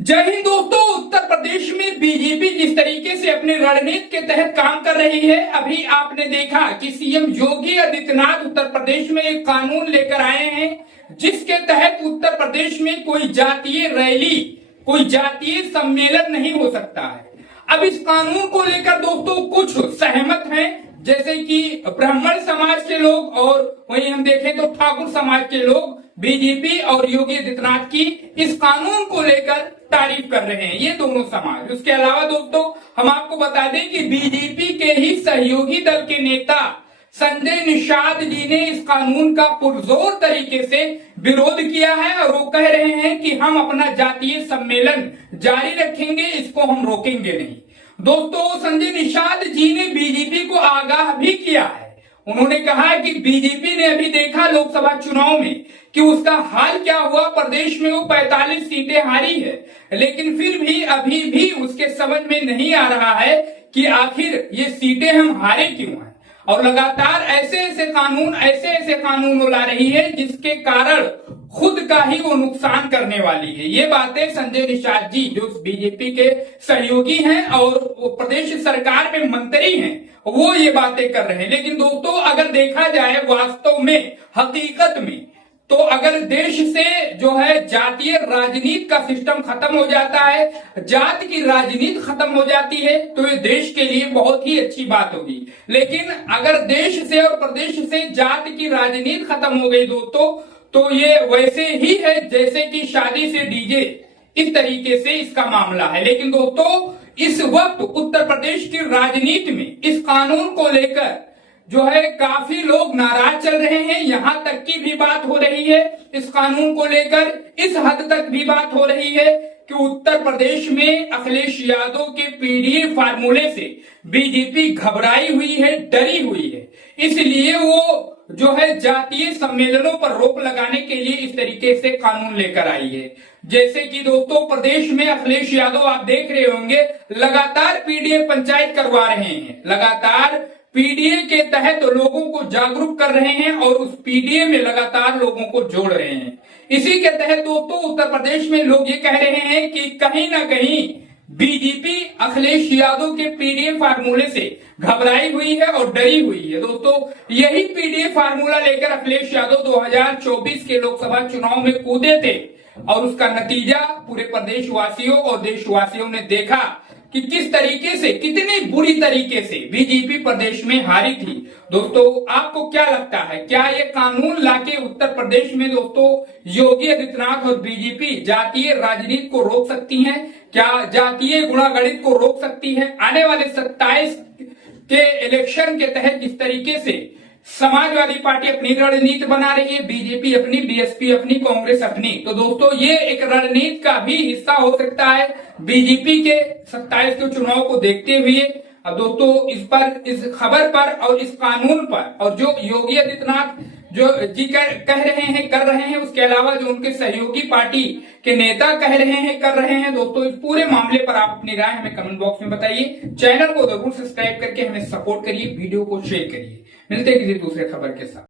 जय हिंद दोस्तों। उत्तर प्रदेश में बीजेपी जिस तरीके से अपने रणनीति के तहत काम कर रही है, अभी आपने देखा कि सीएम योगी आदित्यनाथ उत्तर प्रदेश में एक कानून लेकर आए हैं जिसके तहत उत्तर प्रदेश में कोई जातीय रैली, कोई जातीय सम्मेलन नहीं हो सकता है। अब इस कानून को लेकर दोस्तों कुछ सहमत हैं, जैसे कि ब्राह्मण समाज के लोग और वहीं हम देखें तो ठाकुर समाज के लोग बीजेपी और योगी आदित्यनाथ की इस कानून को लेकर तारीफ कर रहे हैं, ये दोनों समाज। उसके अलावा दोस्तों हम आपको बता दें कि बीजेपी के ही सहयोगी दल के नेता संजय निषाद जी ने इस कानून का पुरजोर तरीके से विरोध किया है और वो कह रहे हैं कि हम अपना जातीय सम्मेलन जारी रखेंगे, इसको हम रोकेंगे नहीं। दोस्तों संजय निषाद जी ने बीजेपी को आगाह भी किया है। उन्होंने कहा है कि बीजेपी ने अभी देखा लोकसभा चुनाव में कि उसका हाल क्या हुआ। प्रदेश में वो 45 सीटें हारी है, लेकिन फिर भी अभी भी उसके समझ में नहीं आ रहा है कि आखिर ये सीटें हम हारे क्यों हैं। और लगातार ऐसे ऐसे कानून वो ला रही है जिसके कारण खुद का ही वो नुकसान करने वाली है। ये बातें संजय निषाद जी जो बीजेपी के सहयोगी हैं और प्रदेश सरकार में मंत्री हैं, वो ये बातें कर रहे हैं। लेकिन दोस्तों अगर देखा जाए वास्तव में, हकीकत में, तो अगर देश से जो है जातीय राजनीति का सिस्टम खत्म हो जाता है, जात की राजनीति खत्म हो जाती है, तो ये देश के लिए बहुत ही अच्छी बात होगी। लेकिन अगर देश से और प्रदेश से जात की राजनीति खत्म हो गई दोस्तों, तो ये वैसे ही है जैसे कि शादी से डीजे, इस तरीके से इसका मामला है। लेकिन दोस्तों इस वक्त उत्तर प्रदेश की राजनीति में इस कानून को लेकर जो है काफी लोग नाराज चल रहे हैं। यहां तक की भी बात हो रही है इस कानून को लेकर, इस हद तक भी बात हो रही है कि उत्तर प्रदेश में अखिलेश यादव के पीडीए फार्मूले से बीजेपी घबराई हुई है, डरी हुई है। इसलिए वो जो है जातीय सम्मेलनों पर रोक लगाने के लिए इस तरीके से कानून लेकर आई है। जैसे कि दोस्तों प्रदेश में अखिलेश यादव आप देख रहे होंगे लगातार पीडीए पंचायत करवा रहे हैं, लगातार पीडीए के तहत लोगों को जागरूक कर रहे हैं और उस पीडीए में लगातार लोगों को जोड़ रहे हैं। इसी के तहत दोस्तों उत्तर प्रदेश में लोग ये कह रहे हैं कि कहीं ना कहीं बीजेपी अखिलेश यादव के पीडीए फार्मूले से घबराई हुई है और डरी हुई है। दोस्तों यही पीडीए फार्मूला लेकर अखिलेश यादव 2024 के लोकसभा चुनाव में कूदे थे और उसका नतीजा पूरे प्रदेशवासियों और देशवासियों ने देखा कि किस तरीके से, कितनी बुरी तरीके से बीजेपी प्रदेश में हारी थी। दोस्तों आपको क्या लगता है, क्या ये कानून लाके उत्तर प्रदेश में दोस्तों योगी आदित्यनाथ और बीजेपी जातीय राजनीति को रोक सकती हैं? क्या जातीय गुणागणित को रोक सकती है? आने वाले 27 के इलेक्शन के तहत जिस तरीके से समाजवादी पार्टी अपनी रणनीति बना रही है, बीजेपी अपनी, बीएसपी अपनी, कांग्रेस अपनी, तो दोस्तों ये एक रणनीति का भी हिस्सा हो सकता है बीजेपी के 27 के चुनाव को देखते हुए। अब दोस्तों इस खबर पर और इस कानून पर और जो योगी आदित्यनाथ जो जी कह रहे हैं, कर रहे हैं, उसके अलावा जो उनके सहयोगी पार्टी के नेता कह रहे हैं, कर रहे हैं, दोस्तों इस पूरे मामले पर आप अपनी राय हमें कमेंट बॉक्स में बताइए। चैनल को जरूर सब्सक्राइब करके हमें सपोर्ट करिए, वीडियो को शेयर करिए। मिलते हैं किसी दूसरे खबर के साथ।